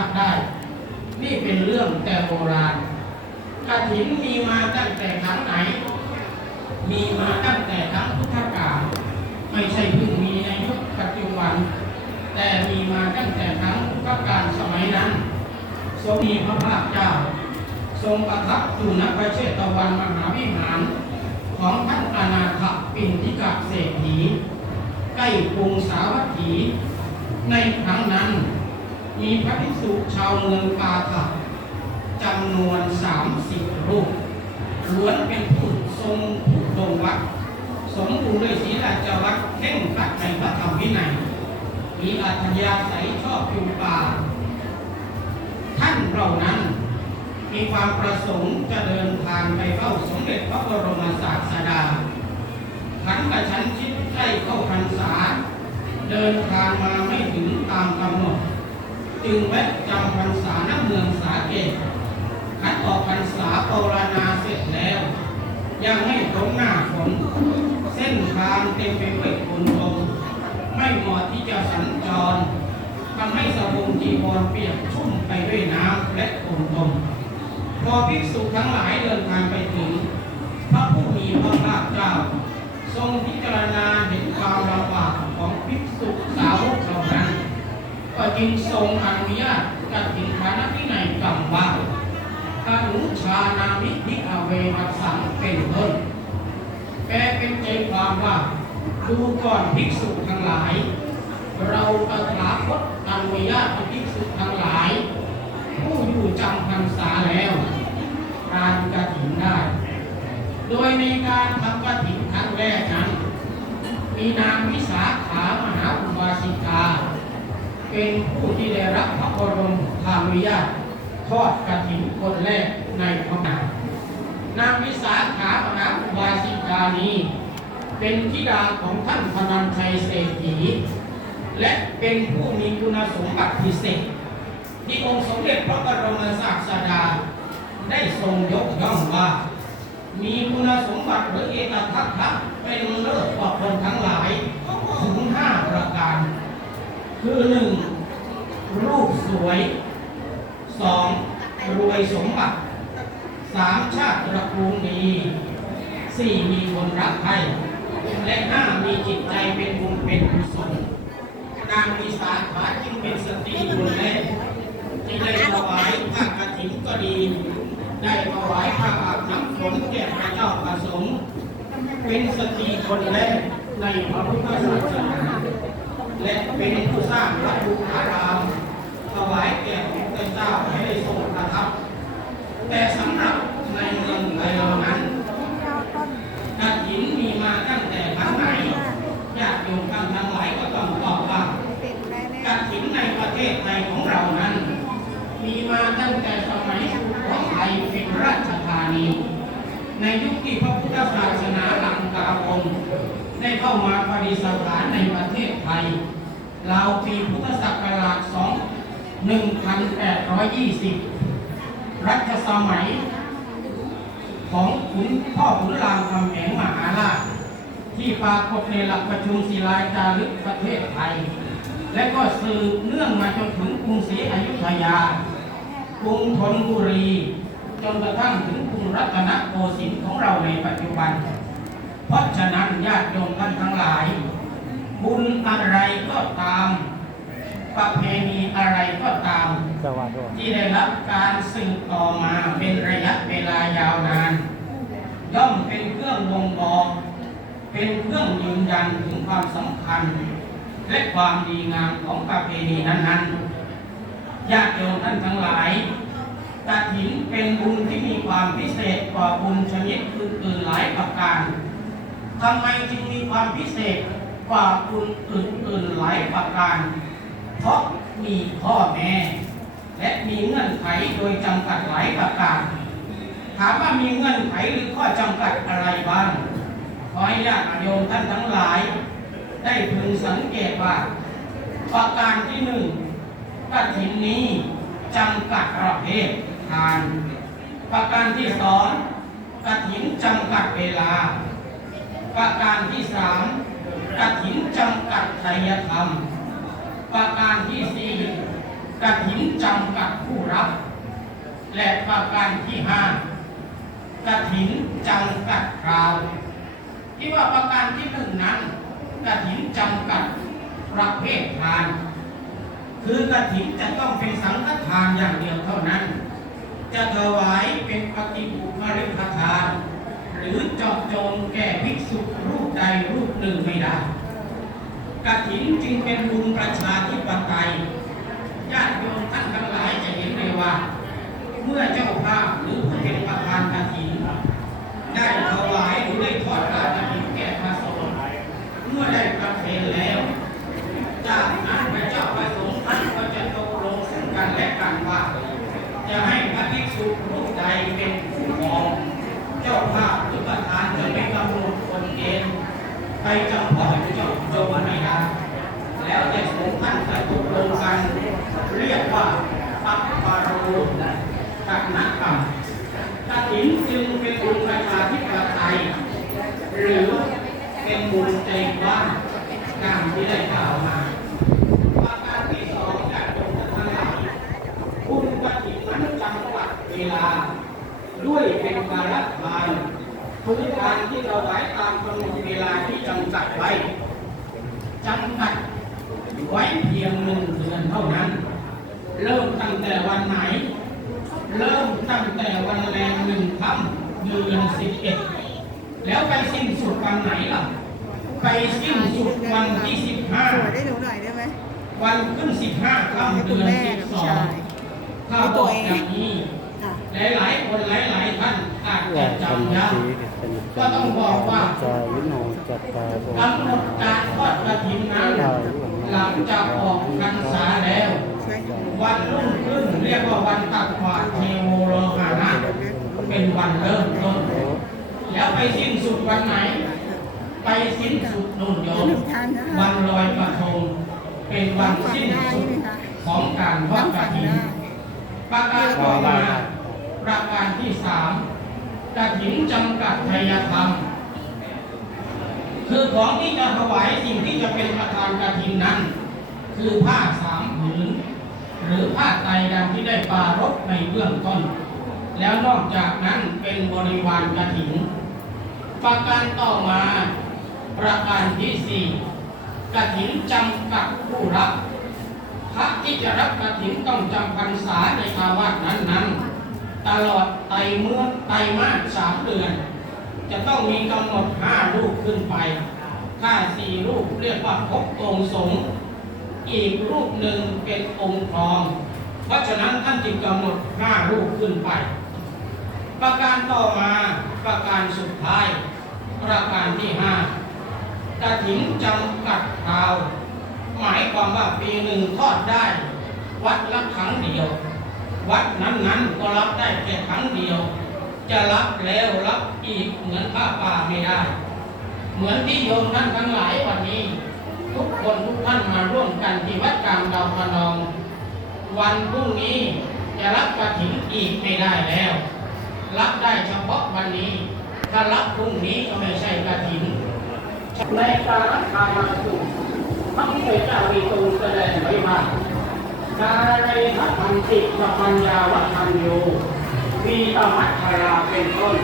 พัดได้ นี่เป็นเรื่องแต่โบราณกฐินมีมาตั้งแต่ครั้งไหน มีมาตั้งแต่ครั้งพุทธกาลไม่ใช่เพิ่งมีในยุคปัจจุบัน แต่มีมาตั้งแต่ครั้งพุทธกาลสมัยนั้นทรงมีพระภาคเจ้า ทรงประทับอยู่ณประเชตวันมหาวิหาร ของท่านอนาถปินทิกะเศรษฐีใกล้กรุงสาวัตถี ในครั้งนั้น มีพระภิกษุชาวเมืองกาถะจำนวนสามสิบรูปล้วนเป็นผู้ทรงผู้ดงวัดสมบูรณ์ด้วยศีลจวัดเข่งขัดในพระธรรมวินัย มีอัธยาศัยชอบอยู่ป่า ท่านเหล่านั้นมีความประสงค์จะเดินทางไปเฝ้าสมเด็จพระบรมศาสดาขันกระชั้นชิดใกล้เข้าพรรษา เดินทางมาไม่ถึงตามกำหนด จึงแวะจำพรรษาณเมืองสาเกตขันออกพรรษาปรณาเสร็จแล้ว ยังไม่พ้นหน้าฝนเส้นทางเต็มไปด้วยฝนตกไม่เหมาะที่จะสัญจรทำให้สบงจีวรเปียกชุ่มไปด้วยน้ำและฝนตกพอภิกษุทั้งหลายเดินทางไปถึง พระผู้มีพระภาคเจ้า ทรงพิจารณาเห็นความลำบากของภิกษุสาวกเหล่านั้น ก็จึงทรงอนุญาตกับถินฐานที่ในยกำว่าอนุชานามิทิอเวนัสสังเป็นต้นแปลเป็นใจความว่าดูก่อนภิกษุทั้งหลาย เราตถาคตอนุญาตภิกษุทั้งหลาย ผู้อยู่จำพรรษาแล้วทานกฐินได้ โดยในการทำกฐินครั้งแรกนั้น มีนางวิสาขามหา เป็นผู้ที่ได้รับพระบรมธานุญาตทอดกฐินคนแรกในพระนามนางวิสาขามหาอุบาสิกานีเป็นธิดาของท่านพนันชัยเศรษฐีและเป็นผู้มีคุณสมบัติพิเศษ ที่องค์สมเด็จพระบรมศาสดา ได้ทรงยกย่องว่า มีคุณสมบัติหรือเอกทักษะเป็นเลิศกว่าคนทั้งหลายถึงห้าประการ คือหนึ่งรูปสวยสองรวยสมบัติสามชาติตระกูลดีสี่มีคนรักใครและห้ามีจิตใจเป็นบุญเป็นกุศลนางมีสาขาจึงเป็นสตรีคนแรกที่ได้ถวายผ้ากฐินก็ดี ได้ถวายผ้าอาบน้ำฝนแก่พระเจ้าประสงค์เป็นสตรีคนแรกในพระพุทธศาสนา และเป็นผู้สร้างพระพุทธารามถวายแก่พระพุทธเจ้าให้ได้ทรงประทับ แต่สำหรับในเมืองไทยเรานั้นกฐินมีมาตั้งแต่ครั้งไหนญาติโยมท่านทั้งหลายก็ต้องตอบว่ากฐินในประเทศไทยของเรานั้น มีมาตั้งแต่สมัยของไทยเป็นราชธานี ในยุคที่พระพุทธศาสนาหลังกาองค์ ได้เข้ามาปฏิสถานในประเทศไทยราวปีพุทธศักราช2 1820 รัชสมัย ของขุนพ่อขุนรามคำแหงมหาราช ที่ปรากฏในหลักประชุมศิลาจารึกประเทศไทย และก็สืบเนื่องมาจนถึงกรุงศรีอยุธยา กรุงธนบุรี จนกระทั่งถึงกรุงรัตนโกสินทร์ของเราในปัจจุบัน เพราะฉะนั้นญาติโยมท่านทั้งหลาย บุญอะไรก็ตาม ประเพณีอะไรก็ตามสวัสดีที่ได้รับการสืบต่อมาเป็นระยะเวลายาวนาน ย่อมเป็นเครื่องบ่งบอก เป็นเครื่องยืนยันถึงความสำคัญ และความดีงามของประเพณีนั้นๆญาติโยมท่านทั้งหลายกฐินเป็นบุญที่มีความพิเศษกว่าบุญชนิดอื่นๆหลายประการ ทำไมจึงมีความพิเศษกว่าบุญอื่นๆหลายประการ เพราะมีพ่อแม่และมีเงื่อนไขโดยจำกัดหลายประการ ถามว่ามีเงื่อนไขหรือข้อจำกัดอะไรบ้าง ขอให้ญาติโยมท่านทั้งหลาย ได้พึงสังเกตว่า ประการที่หนึ่งกฐินนี้จำกัดประเภททาน ประการที่สองกฐินจำกัดเวลา ประการที่สามกฐินจำกัดไตรยธรรม ประการที่สี่กกฐินจำกัดผู้รับ และประการที่ห้ากฐินจำกัดคราว ที่ว่าประการที่หนึ่งนั้นกฐินจำกัดประเภททาน คือกฐินจะต้องเป็นสังฆทานอย่างเดียวเท่านั้น จะถวายเป็นปฏิบุคลิกทาน หรือเจาะจงแก่ภิกษุรูปใดรูปหนึ่งไม่ได้กฐินจึงเป็นบุญประชาธิปไตยญาติโยมท่านทั้งหลายจะเห็นเลยว่า เมื่อเจ้าภาพหรือผู้เป็นประธานกฐิน ได้ถวายหรือได้ทอดกฐินแก่พระสงฆ์เมื่อได้ประเคนแล้วจากนั้นพระเจ้าประสงค์ท่านก็จะตกลงซึ่งกันและกันว่า จะให้พระภิกษุรูปใดเป็นผู้ครองเจ้าภาพ ใครจะปล่อยเจ้าโจมไม่ได้แล้วแต่สงฆ์ท่านจะตกลงกัน เรียกว่าปัปปาโรกักนักกรรมกฐินจึงเป็นบุญประชาธิปไตยหรือเป็นบุญใจว้างตามที่ได้กล่าวมาประการที่สองจากโยมทั้งหลายคุณปฏิบัติจำกัดเวลา ด้วยเป็นการละทาน ทุกทานที่เราไว้ตามกำหนดเวลาที่จำกัดไว้จำกัดไว้เพียงหนึ่งเดือนเท่านั้น เริ่มตั้งแต่วันไหน เริ่มตั้งแต่วันแรมหนึ่งค่ำเดือนสิบเอ็ดแล้วไปสิ้นสุดวันไหนล่ะ ไปสิ้นสุดวันที่สิบห้าสวยได้หนูหน่อยได้ไหมวันขึ้นสิบห้าให้ค่ำคุเดืณอนแม่สิบกับสพี่องชายถ้าบอกอย่างนี้ค่ะ หลายๆคนหลายๆท่านอาจจะว่าธรรมจำยากสีเป็นจายุโนจัตตาโกำหนดการทอดกระถินนั้นหลังจากออกพรรษาแล้วใช่ค่ะวันรุ่งขึ้นเรียกว่าวันตักบาตรเทโวโลหานะเป็นวันเริ่มต้นแล้วไปสิ้นสุดวันไหน ไปสิ้นสุดนุ่นโยมหนึ่งทานนะวัคะนลอยกระทงเป็นวันฟังสิ้นได้สุดไหมคะของการทอดนั่งกระฟังถินได้ ประการต่อมาประการที่สามกระถินจำกัดทายธรรม คือของที่จะถวายสิ่งที่จะเป็นประธานกระถินนั้น คือผ้าสามผืน หรือผ้าไตรดังที่ได้ปารบในเบื้องต้น แล้วนอกจากนั้นเป็นบริวารกระถินประการต่อมาประการที่สี่กระถินจำกัดผู้รับ พระที่จะรับกฐินต้องจำพรรษาในภาวะนั้นๆ ตลอดไตรเมื่อไตรมาสสามเดือน จะต้องมีกำหนดห้ารูปขึ้นไปถ้าสี่รูปเรียกว่าครบองค์สงอีกรูปหนึ่งเป็นองค์ครอง เพราะฉะนั้นท่านจึงกำหนดห้ารูปขึ้นไป ประการต่อมาประการสุดท้าย ประการที่ห้ากฐินจำกัดคราว หมายความว่าปีหนึ่งทอดได้ วัดละครั้งเดียว วัดนั้นๆก็รับได้แค่ครั้งเดียว จะรับแล้วรับอีกเหมือนผ้าป่าไม่ได้ เหมือนที่โยมท่านทั้งหลายวันนี้ ทุกคนทุกท่านมาร่วมกันที่วัดกลางดาวพนอง วันพรุ่งนี้จะรับกระถิ่นอีกไม่ได้แล้ว รับได้เฉพาะวันนี้ ถ้ารับพรุ่งนี้ก็ไม่ใช่กระถิ่นในการรัฐามาสุ พระพุทธเจ้ามีทรงแสดงไว้ว่าการในพระธรรมติสปัญญาวัฒนโยมีตมัชราเป็นต้น